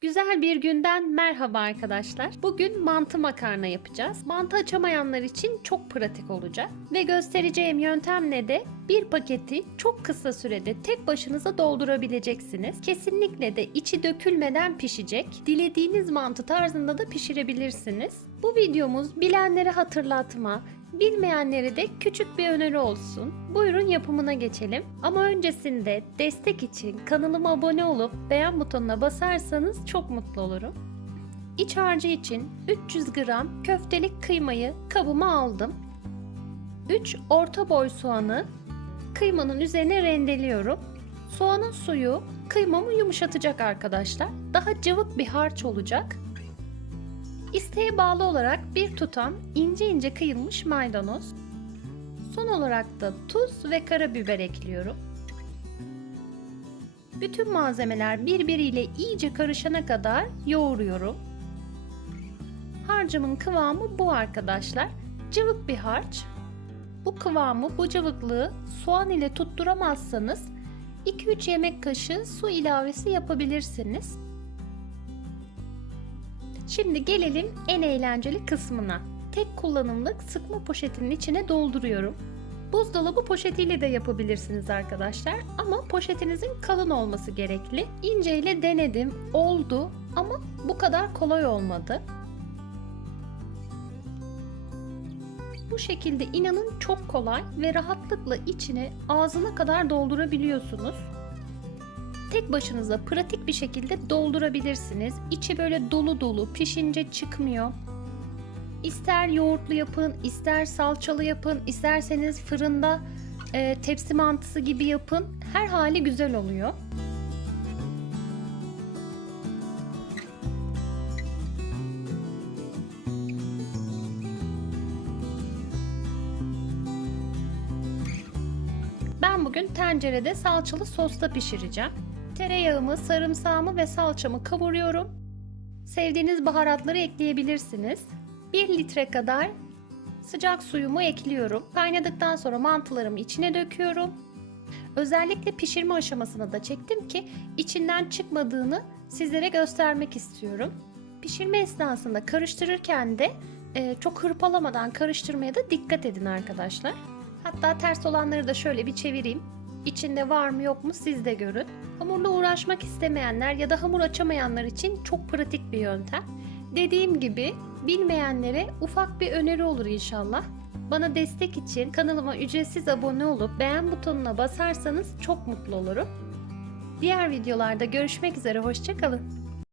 Güzel bir günden merhaba arkadaşlar. Bugün mantı makarna yapacağız. Mantı açamayanlar için çok pratik olacak. Ve göstereceğim yöntemle de bir paketi çok kısa sürede tek başınıza doldurabileceksiniz. Kesinlikle de içi dökülmeden pişecek. Dilediğiniz mantı tarzında da pişirebilirsiniz. Bu videomuz bilenlere hatırlatma, Bilmeyenlere de küçük bir öneri olsun. Buyurun yapımına geçelim. Ama öncesinde destek için kanalıma abone olup beğen butonuna basarsanız çok mutlu olurum. İç harcı için 300 gram köftelik kıymayı kabıma aldım. 3 orta boy soğanı kıymanın üzerine rendeliyorum. Soğanın suyu kıymamı yumuşatacak arkadaşlar. Daha cıvık bir harç olacak. İsteğe bağlı olarak bir tutam ince ince kıyılmış maydanoz. Son olarak da tuz ve karabiber ekliyorum. Bütün malzemeler birbiriyle iyice karışana kadar yoğuruyorum. Harcımın kıvamı bu arkadaşlar. Cıvık bir harç. Bu kıvamı, bu cıvıklığı soğan ile tutturamazsanız 2-3 yemek kaşığı su ilavesi yapabilirsiniz. Şimdi gelelim en eğlenceli kısmına. Tek kullanımlık sıkma poşetinin içine dolduruyorum. Buzdolabı poşetiyle de yapabilirsiniz arkadaşlar ama poşetinizin kalın olması gerekli. İnceyle denedim, oldu ama bu kadar kolay olmadı. Bu şekilde inanın çok kolay ve rahatlıkla içine ağzına kadar doldurabiliyorsunuz tek başınıza pratik bir şekilde doldurabilirsiniz. İçi böyle dolu dolu, pişince çıkmıyor. İster yoğurtlu yapın, ister salçalı yapın, isterseniz fırında e, tepsi mantısı gibi yapın. Her hali güzel oluyor. Ben bugün tencerede salçalı sosta pişireceğim. Tereyağımı, sarımsağımı ve salçamı kavuruyorum. Sevdiğiniz baharatları ekleyebilirsiniz. 1 litre kadar sıcak suyumu ekliyorum. Kaynadıktan sonra mantılarımı içine döküyorum. Özellikle pişirme aşamasını da çektim ki içinden çıkmadığını sizlere göstermek istiyorum. Pişirme esnasında karıştırırken de e, çok hırpalamadan karıştırmaya da dikkat edin arkadaşlar. Hatta ters olanları da şöyle bir çevireyim. İçinde var mı yok mu siz de görün. Hamurla uğraşmak istemeyenler ya da hamur açamayanlar için çok pratik bir yöntem. Dediğim gibi bilmeyenlere ufak bir öneri olur inşallah. Bana destek için kanalıma ücretsiz abone olup beğen butonuna basarsanız çok mutlu olurum. Diğer videolarda görüşmek üzere hoşçakalın.